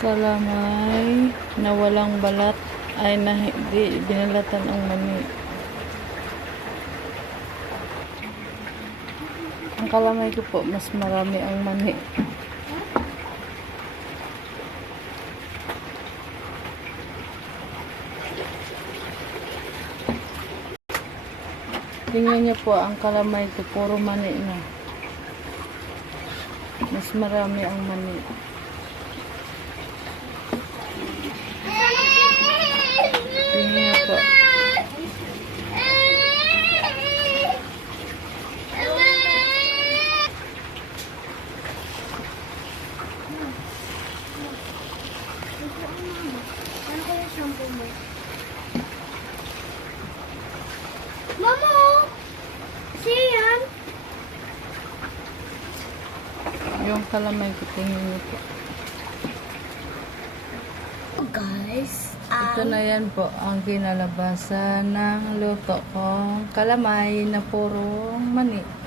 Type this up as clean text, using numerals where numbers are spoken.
Kalamay na walang balat ay na hindi binalatan ang mani. Ang kalamay ko po, mas marami ang mani. Tingnan niyo po, ang kalamay ko, puro mani na. Mas marami ang mani. Tingnan niyo po. Ano kaya shampoo mo? Mama! Siya yan? Yung kalamay ko, tingnan niyo po. Guys, Ito na yan po ang kinalabasan ng luto kong kalamay na puro mani.